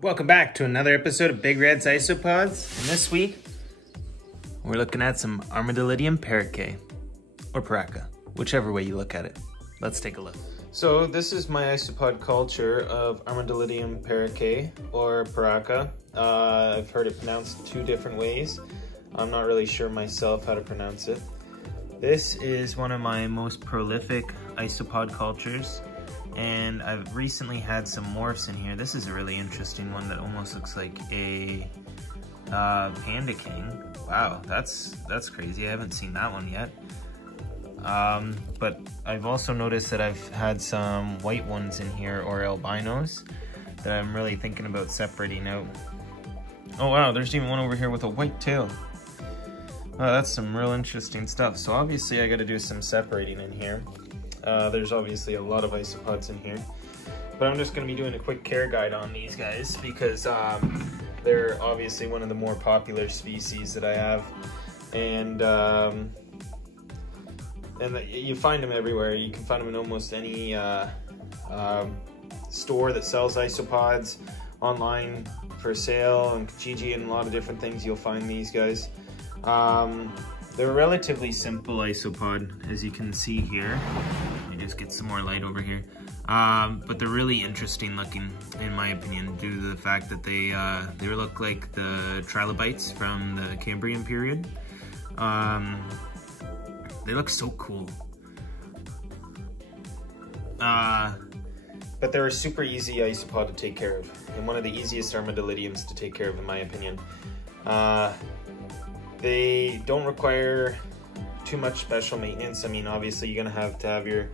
Welcome back to another episode of Big Red's Isopods, and this week we're looking at some Armadillidium Peraccae, or Peraccae, whichever way you look at it. Let's take a look. So this is my isopod culture of Armadillidium Peraccae, or Peraccae. I've heard it pronounced two different ways. I'm not really sure myself how to pronounce it. This is one of my most prolific isopod cultures. And I've recently had some morphs in here. This is a really interesting one that almost looks like a panda king. Wow, that's crazy. I haven't seen that one yet. But I've also noticed that I've had some white ones in here, or albinos, that I'm really thinking about separating out. Oh wow, there's even one over here with a white tail. Wow, that's some real interesting stuff. So obviously I gotta do some separating in here. There's obviously a lot of isopods in here, but I'm just going to be doing a quick care guide on these guys because they're obviously one of the more popular species that I have, and you find them everywhere. You can find them in almost any store that sells isopods, online for sale, and Kijiji and a lot of different things. You'll find these guys. They're a relatively simple isopod, as you can see here. Let me just get some more light over here. But they're really interesting looking, in my opinion, due to the fact that they look like the trilobites from the Cambrian period. They look so cool. But they're a super easy isopod to take care of, and one of the easiest armadillidiums to take care of, in my opinion. They don't require too much special maintenance. I mean, obviously you're gonna have to have your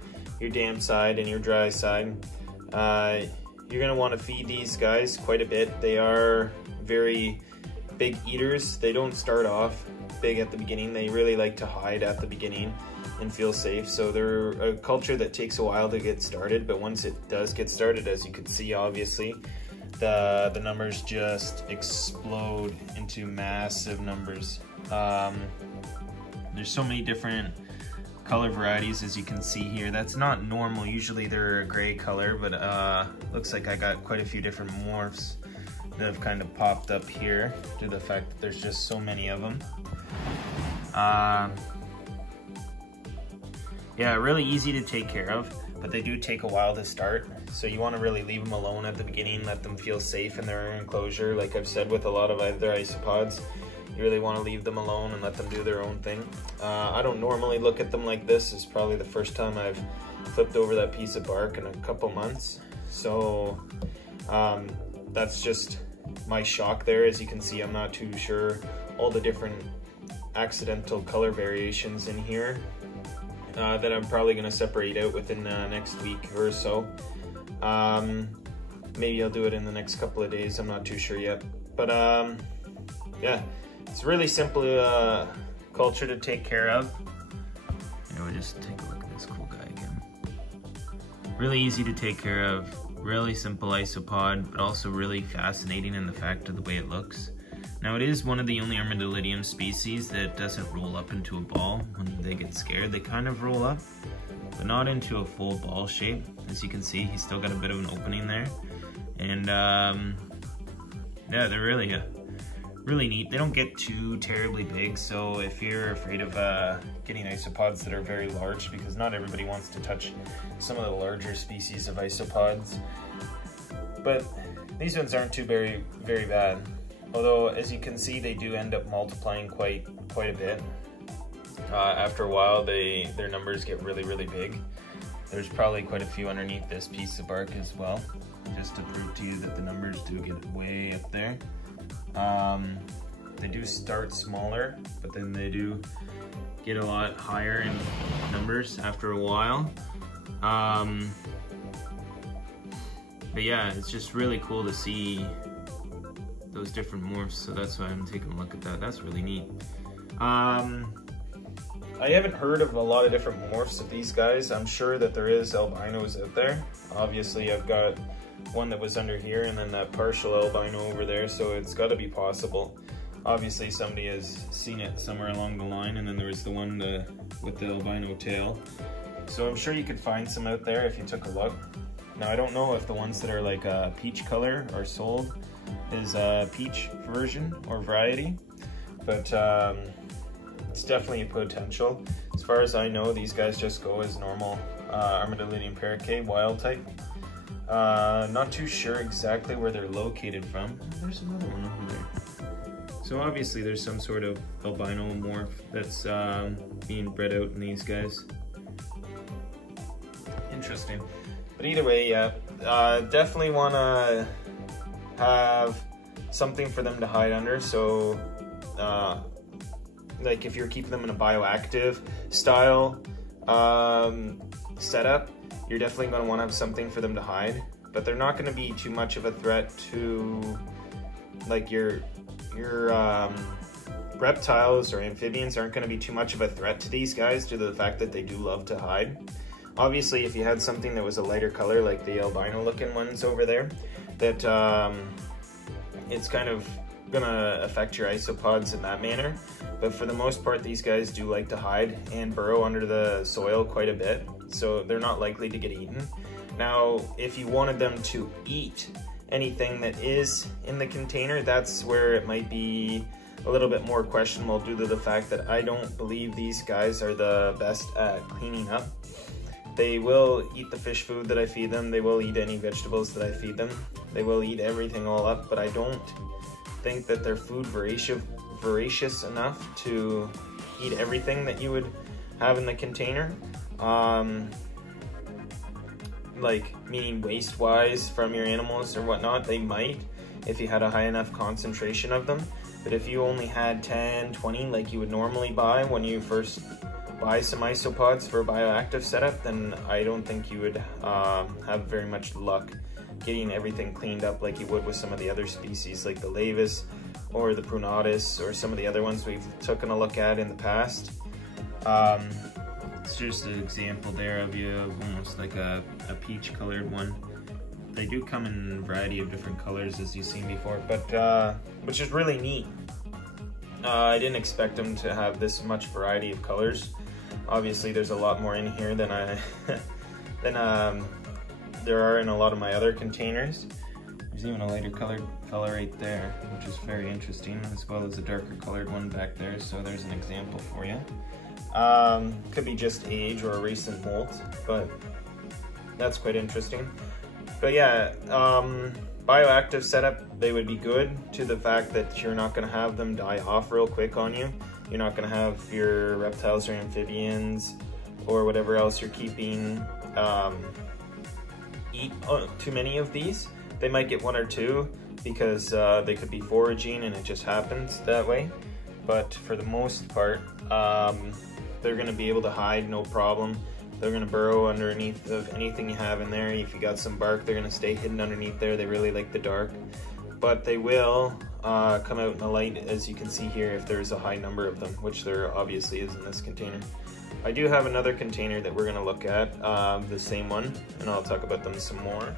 damp side and your dry side. You're gonna want to feed these guys quite a bit. They are very big eaters. They don't start off big at the beginning. They really like to hide at the beginning and feel safe. So they're a culture that takes a while to get started, but once it does get started, as you can see, obviously, the numbers just explode into massive numbers. There's so many different color varieties, as you can see here. That's not normal. Usually they're a gray color, but looks like I got quite a few different morphs that have kind of popped up here due to the fact that there's just so many of them. Yeah, really easy to take care of, but they do take a while to start. So you want to really leave them alone at the beginning, let them feel safe in their enclosure. Like I've said with a lot of other isopods, you really want to leave them alone and let them do their own thing. I don't normally look at them like this. It's probably the first time I've flipped over that piece of bark in a couple months. So that's just my shock there. As you can see, I'm not too sure all the different accidental color variations in here that I'm probably going to separate out within the next week or so. Maybe I'll do it in the next couple of days. I'm not too sure yet. But yeah, it's a really simple culture to take care of. We'll just take a look at this cool guy again. Really easy to take care of, really simple isopod, but also really fascinating in the fact of the way it looks. Now, it is one of the only Armadillidium species that doesn't roll up into a ball when they get scared. They kind of roll up, but not into a full ball shape. As you can see, he's still got a bit of an opening there. And yeah, they're really neat. They don't get too terribly big, so if you're afraid of getting isopods that are very large, because not everybody wants to touch some of the larger species of isopods, but these ones aren't too very bad. Although, as you can see, they do end up multiplying quite a bit. After a while, their numbers get really big. There's probably quite a few underneath this piece of bark as well, just to prove to you that the numbers do get way up there. They do start smaller, but then they do get a lot higher in numbers after a while. But yeah, it's just really cool to see those different morphs, so that's why I'm taking a look at that. That's really neat. I haven't heard of a lot of different morphs of these guys. I'm sure that there is albinos out there. Obviously, I've got one that was under here and then that partial albino over there, so it's got to be possible. Obviously somebody has seen it somewhere along the line, and then there was the one with the albino tail. So I'm sure you could find some out there if you took a look. Now I don't know if the ones that are like a peach color are sold as a peach version or variety, but it's definitely a potential. As far as I know, these guys just go as normal Armadillidium Peraccae wild type. Not too sure exactly where they're located from. There's another one over there. So obviously there's some sort of albino morph that's being bred out in these guys. Interesting. But either way, yeah, definitely want to have something for them to hide under. So like if you're keeping them in a bioactive style setup, you're definitely going to want to have something for them to hide. But they're not going to be too much of a threat to like your reptiles or amphibians aren't going to be too much of a threat to these guys due to the fact that they do love to hide. Obviously, if you had something that was a lighter color like the albino looking ones over there, that it's kind of gonna affect your isopods in that manner. But for the most part, these guys do like to hide and burrow under the soil quite a bit, so they're not likely to get eaten. Now, if you wanted them to eat anything that is in the container, that's where it might be a little bit more questionable due to the fact that I don't believe these guys are the best at cleaning up. They will eat the fish food that I feed them, they will eat any vegetables that I feed them, they will eat everything all up, but I don't think that they're food voracious enough to eat everything that you would have in the container. Like meaning waste wise from your animals or whatnot, they might if you had a high enough concentration of them. But if you only had 10, 20 like you would normally buy when you first buy some isopods for a bioactive setup, then I don't think you would have very much luck getting everything cleaned up like you would with some of the other species like the lavis or the prunatus or some of the other ones we've taken a look at in the past. It's just an example there of almost like a peach colored one. They do come in a variety of different colors as you've seen before, but which is really neat. I didn't expect them to have this much variety of colors. Obviously there's a lot more in here than there are in a lot of my other containers. There's even a lighter colored fella right there, which is very interesting, as well as a darker colored one back there, so there's an example for you. Could be just age or a recent molt, but that's quite interesting. But yeah, bioactive setup, they would be good to the fact that you're not going to have them die off real quick on you. You're not going to have your reptiles or amphibians or whatever else you're keeping eat too many of these. They might get one or two because they could be foraging and it just happens that way. But for the most part, they're going to be able to hide no problem. They're going to burrow underneath of anything you have in there. If you got some bark, they're going to stay hidden underneath there. They really like the dark. But they will come out in the light, as you can see here, if there's a high number of them, which there obviously is in this container. I do have another container that we're going to look at, the same one, and I'll talk about them some more.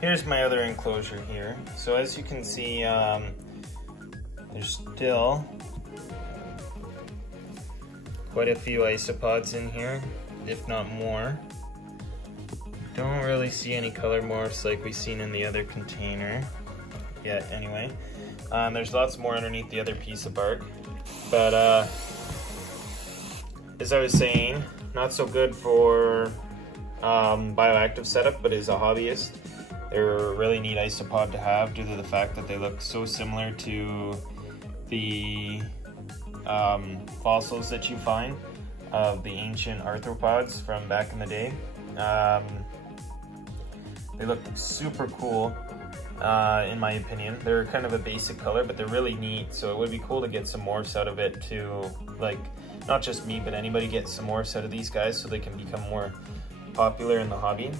Here's my other enclosure here. So as you can see, there's still quite a few isopods in here, if not more. Don't really see any color morphs like we've seen in the other container yet anyway. There's lots more underneath the other piece of bark, but as I was saying, not so good for bioactive setup, but as a hobbyist, they're a really neat isopod to have due to the fact that they look so similar to the fossils that you find of the ancient arthropods from back in the day. They look super cool, in my opinion. They're kind of a basic color, but they're really neat, so it would be cool to get some morphs out of it to, like, not just me, but anybody get some morphs out of these guys so they can become more popular in the hobby.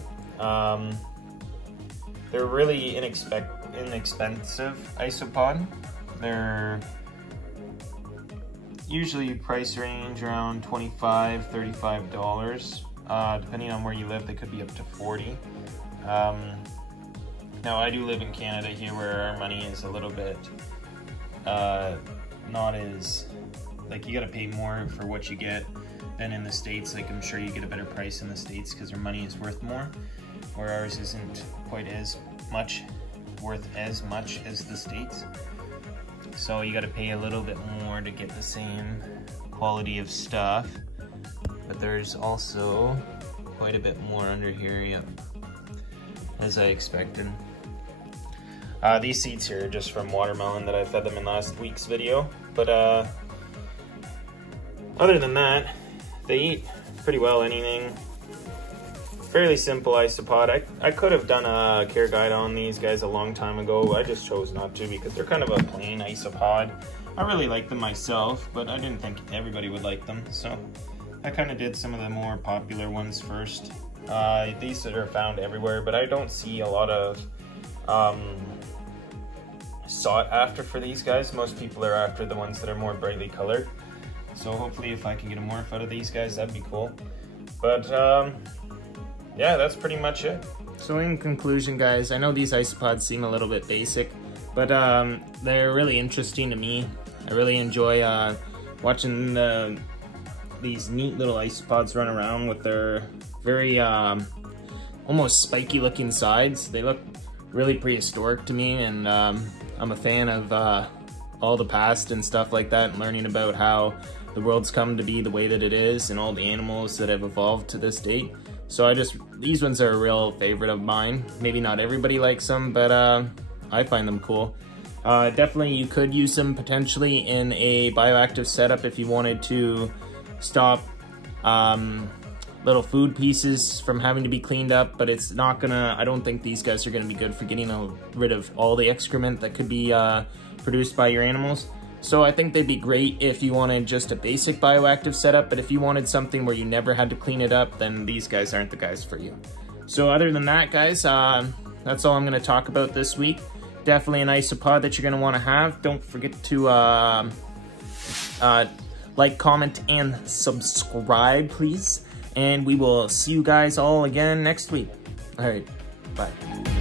They're really inexpensive isopod. They're usually price range around $25, $35. Depending on where you live, they could be up to $40. Now I do live in Canada here, where our money is a little bit not as, like, you gotta pay more for what you get than in the States. Like, I'm sure you get a better price in the States because their money is worth more, where ours isn't quite as much worth as much as the States. So you gotta pay a little bit more to get the same quality of stuff. But there's also quite a bit more under here, yep, as I expected. These seeds here are just from watermelon that I fed them in last week's video. But other than that, they eat pretty well anything. Fairly simple isopod. I could have done a care guide on these guys a long time ago. I just chose not to because they're kind of a plain isopod. I really like them myself, but I didn't think everybody would like them. So I kind of did some of the more popular ones first. These are found everywhere, but I don't see a lot of sought after for these guys. Most people are after the ones that are more brightly colored. So hopefully if I can get a morph out of these guys, that'd be cool. But yeah, that's pretty much it. So in conclusion, guys, I know these isopods seem a little bit basic, but they're really interesting to me. I really enjoy watching these neat little isopods run around with their very almost spiky looking sides. They look really prehistoric to me, and I'm a fan of all the past and stuff like that, and learning about how the world's come to be the way that it is and all the animals that have evolved to this date. So these ones are a real favorite of mine. Maybe not everybody likes them, but I find them cool. Definitely you could use them potentially in a bioactive setup if you wanted to stop little food pieces from having to be cleaned up, but it's not gonna, I don't think these guys are gonna be good for getting rid of all the excrement that could be produced by your animals. So I think they'd be great if you wanted just a basic bioactive setup, but if you wanted something where you never had to clean it up, then these guys aren't the guys for you. So other than that, guys, that's all I'm gonna talk about this week. Definitely an isopod that you're gonna wanna have. Don't forget to like, comment, and subscribe, please. And we will see you guys all again next week. All right, bye.